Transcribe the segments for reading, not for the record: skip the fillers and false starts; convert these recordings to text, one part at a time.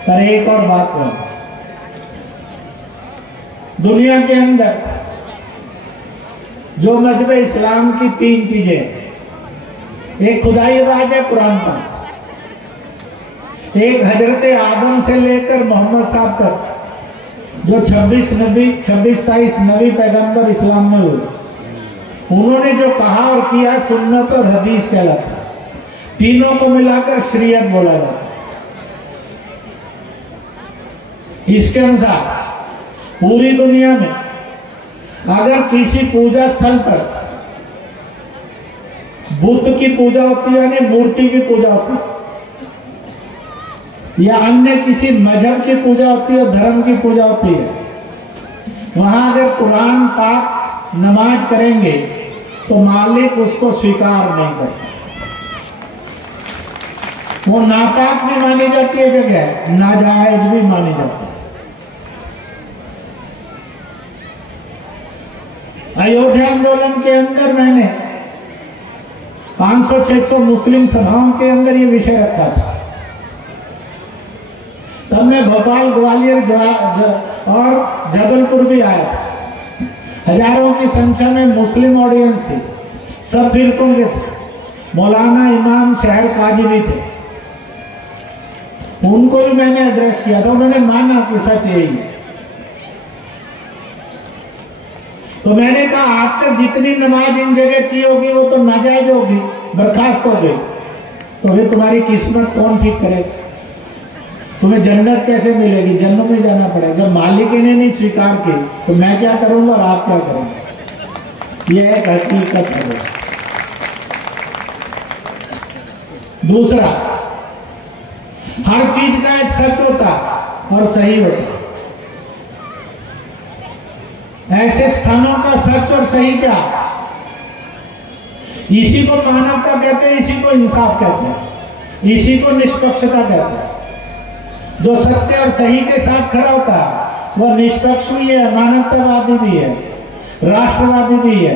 पर एक और बात है, दुनिया के अंदर जो मजहब इस्लाम की 3 चीजें, एक खुदाई राज है कुरान पर, एक हजरत आदम से लेकर मोहम्मद साहब तक जो 26-27 नबी पैगंबर इस्लाम में हुए, उन्होंने जो कहा और किया सुन्नत और हदीस कहलाता, तीनों को मिलाकर शरीयत बोला जाता। इसके अनुसार पूरी दुनिया में अगर किसी पूजा स्थल पर बुद्ध की पूजा होती है, यानी मूर्ति की पूजा होती है, या अन्य किसी मजहब की पूजा होती है, धर्म की पूजा होती है, वहां अगर कुरान पाक नमाज करेंगे तो मालिक उसको स्वीकार नहीं करता। वो नापाक भी मानी जाती है जगह, नाजायज भी मानी जाती है। अयोध्या आंदोलन के अंदर मैंने 500-600 मुस्लिम सभाओं के अंदर ये विषय रखा था। तब मैं भोपाल, ग्वालियर और जबलपुर भी आया था। हजारों की संख्या में मुस्लिम ऑडियंस थी, सब फिरकों के थे, मौलाना, इमाम, शहर काजी भी थे। उनको भी मैंने एड्रेस किया था, उन्होंने माना कि सच यही है। तो मैंने कहा आप तक जितनी नमाज इन जगह की होगी वो तो नाजायज होगी, बर्खास्त हो गई, तो फिर तुम्हारी किस्मत कौन ठीक करेगा? तुम्हें जन्नत कैसे मिलेगी? जन्नत में जाना पड़ेगा। जब मालिक ने नहीं स्वीकार की तो मैं क्या करूंगा और आप क्या करेंगे? यह एक हकीकत है। दूसरा, हर चीज का एक सच होता और सही होता। ऐसे स्थानों का सच और सही क्या? इसी को मानवता कहते हैं, इसी को इंसाफ कहते हैं, इसी को निष्पक्षता कहते हैं। जो सत्य और सही के साथ खड़ा होता है वह निष्पक्ष भी है, मानवतावादी भी है, राष्ट्रवादी भी है,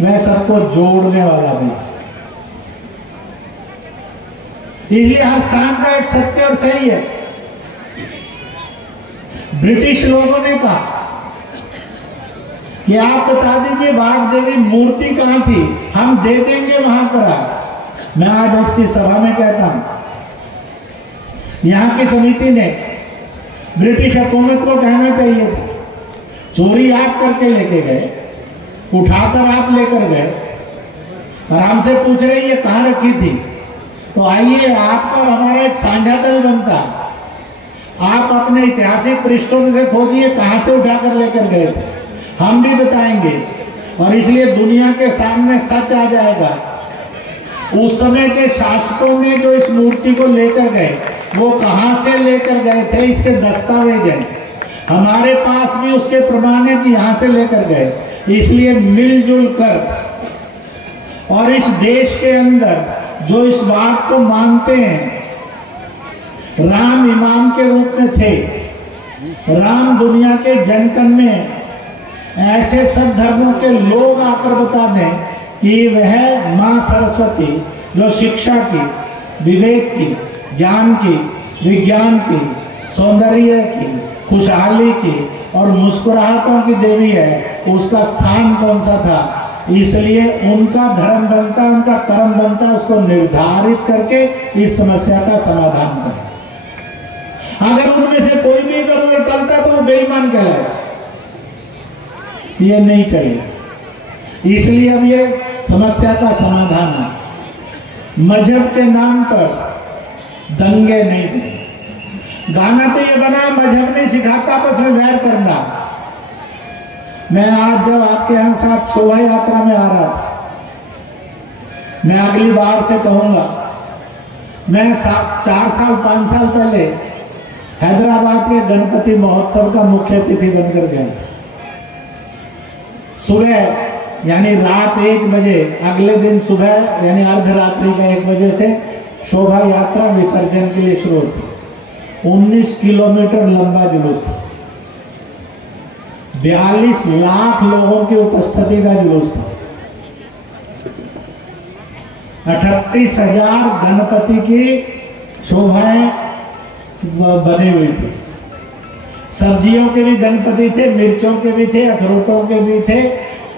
वह सबको जोड़ने वाला भी है। इसलिए हर स्थान का एक सत्य और सही है। ब्रिटिश लोगों ने कहा कि आप बता दीजिए बाघ देवी मूर्ति कहां थी, हम दे देंगे वहां पर। मैं आज इसकी सभा में कहता हूं, यहां की समिति ने ब्रिटिश हुकूमत को कहना चाहिए था, चोरी आप करके लेके गए, उठाकर आप लेकर गए और हमसे पूछ रहे ये कहां रखी थी, तो आइए आपका और हमारा एक साझा दल बनता, आप अपने ऐतिहासिक पृष्ठों में से खोजिए कहां से उठाकर लेकर गए थे, हम भी बताएंगे और इसलिए दुनिया के सामने सच आ जाएगा। उस समय के शासकों ने जो इस मूर्ति को लेकर गए वो कहां से लेकर गए थे, इसके दस्तावेज हैं, हमारे पास भी उसके प्रमाण है कि यहां से लेकर गए। इसलिए मिलजुल कर और इस देश के अंदर जो इस बात को मानते हैं, राम इमाम के रूप में थे, राम दुनिया के जनकन में ऐसे सब धर्मों के लोग आकर बता दें कि वह मां सरस्वती जो शिक्षा की, विवेक की, ज्ञान की, विज्ञान की, सौंदर्य की, खुशहाली की और मुस्कुराहटों की देवी है, उसका स्थान कौन सा था? इसलिए उनका धर्म बनता, उनका कर्म बनता, उसको निर्धारित करके इस समस्या का समाधान करें। अगर उनमें से कोई भी इधर उधर चलता तो वो बेईमान कहलाएगा, ये नहीं चलेगा। इसलिए अब ये समस्या का समाधान है, मजहब के नाम पर दंगे नहीं थे। गाना तो ये बना, मजहब नहीं सिखाता आपस में वैर करना। मैं आज जब आपके यहाँ साथ शोभा यात्रा में आ रहा था, मैं अगली बार से कहूंगा, मैं 4 साल 5 साल पहले हैदराबाद के गणपति महोत्सव का मुख्य अतिथि बनकर गया। सुबह यानी रात 1 बजे, अगले दिन सुबह यानी अर्धरात्रि का 1 बजे से शोभा यात्रा विसर्जन के लिए शुरू होती। 19 किलोमीटर लंबा जुलूस था, 42 लाख लोगों की उपस्थिति का जुलूस था, 38,000 गणपति की शोभाएं बनी हुई थी। सब्जियों के भी गणपति थे, मिर्चों के भी थे, अखरोटों के भी थे,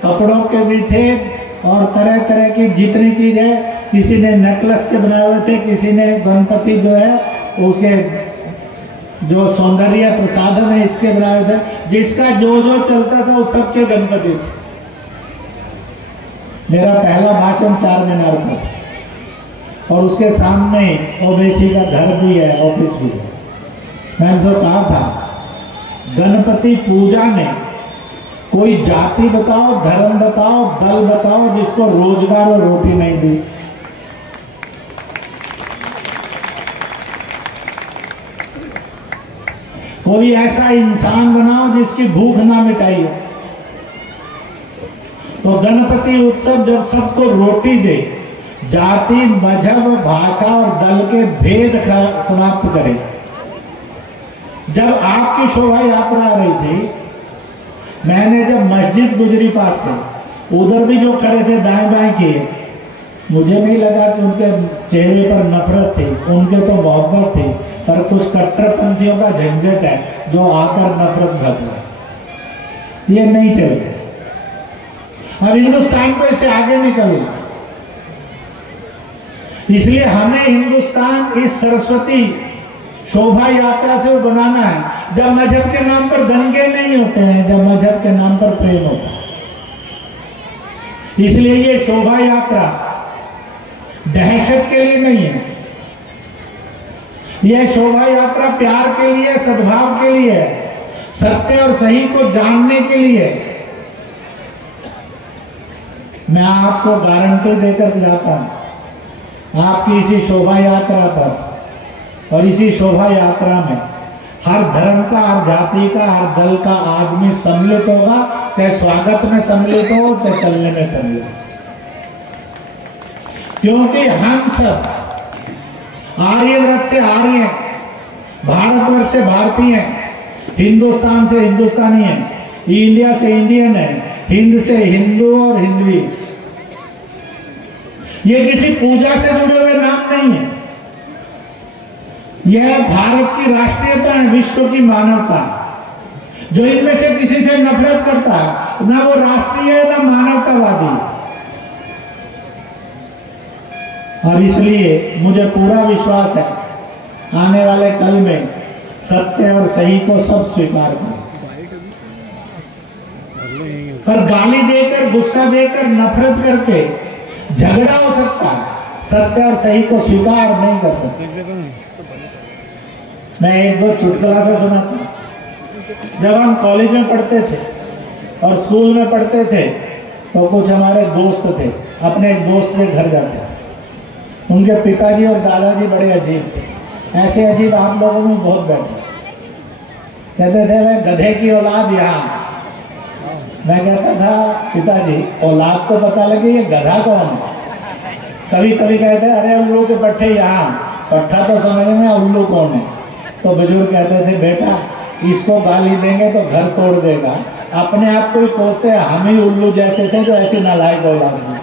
कपड़ों के भी थे, और तरह तरह की जितनी चीज है, किसी ने नेकलेस के बनाए हुए थे, किसी ने गणपति जो है उसके जो सौंदर्य प्रसाधन है इसके बनाए थे। जिसका जो जो चलता था वो सबके गणपति थे। मेरा पहला भाषण 4 मीनार था, और उसके सामने ओवैसी का घर भी है, ऑफिस भी है। मैंने जो कहा था, गणपति पूजा में कोई जाति बताओ, धर्म बताओ, दल बताओ जिसको रोजगार और रोटी नहीं दी। कोई ऐसा इंसान बनाओ जिसकी भूख ना मिटाई हो। तो गणपति उत्सव जब सबको रोटी दे, जाति, मजहब, भाषा और दल के भेद समाप्त करे। जब आपकी शोभा यात्रा आ रही थी, मैंने जब मस्जिद गुजरी पास से, उधर भी जो खड़े थे दाएं बाएं किए, मुझे नहीं लगा कि उनके चेहरे पर नफरत थी, उनके तो मोहब्बत थी, पर कुछ कट्टरपंथियों का झंझट है जो आकर नफरत भरता। ये नहीं चलेगा। और हिंदुस्तान को इससे आगे निकलना, इसलिए हमें हिंदुस्तान इस सरस्वती शोभा यात्रा से वो बनाना है जब मजहब के नाम पर दंगे नहीं होते हैं, जब मजहब के नाम पर प्रेम होता है। इसलिए ये शोभा यात्रा दहशत के लिए नहीं है, यह शोभा यात्रा प्यार के लिए, सद्भाव के लिए, सत्य और सही को जानने के लिए। मैं आपको गारंटी देकर जाता हूं, आपकी इसी शोभा यात्रा पर और इसी शोभा यात्रा में हर धर्म का, हर जाति का, हर दल का आदमी सम्मिलित होगा, चाहे स्वागत में सम्मिलित हो, चाहे चलने में सम्मिलित हो। क्योंकि हम सब आर्यव्रत से आर्य हैं, भारतवर्ष से भारतीय हैं, हिंदुस्तान से हिंदुस्तानी हैं, इंडिया से इंडियन है, हिंद से हिंदू और हिंदवी। ये किसी पूजा से जुड़े हुए नाम नहीं है, यह भारत की राष्ट्रीयता है, विश्व की मानवता। जो इनमें से किसी से नफरत करता है, ना वो राष्ट्रीय है, ना मानवतावादी। और इसलिए मुझे पूरा विश्वास है, आने वाले कल में सत्य और सही को सब स्वीकार करें। पर गाली देकर, गुस्सा देकर, नफरत करके झगड़ा हो सकता है, सत्य और सही को स्वीकार नहीं कर सकते। मैं एक दो चुटकुला से सुना था। जब हम कॉलेज में पढ़ते थे और स्कूल में पढ़ते थे, तो कुछ हमारे दोस्त थे, अपने एक दोस्त के घर जाते। उनके पिताजी और दादाजी बड़े अजीब थे, ऐसे अजीब आप लोगों में बहुत बैठे। कहते थे मैं गधे की औलाद यहाँ। मैं कहता था पिताजी औलाद तो पता लगे, ये गधा कौन है? कभी कभी कहते अरे उल्लू के पट्टे यहाँ, पट्टा तो समझ में, उल्लू कौन है? तो बुजुर्ग कहते थे बेटा इसको गाली देंगे तो घर तोड़ देगा, अपने आप को ही कोसते हम ही उल्लू जैसे थे जो ऐसी नालायक औलाद हैं।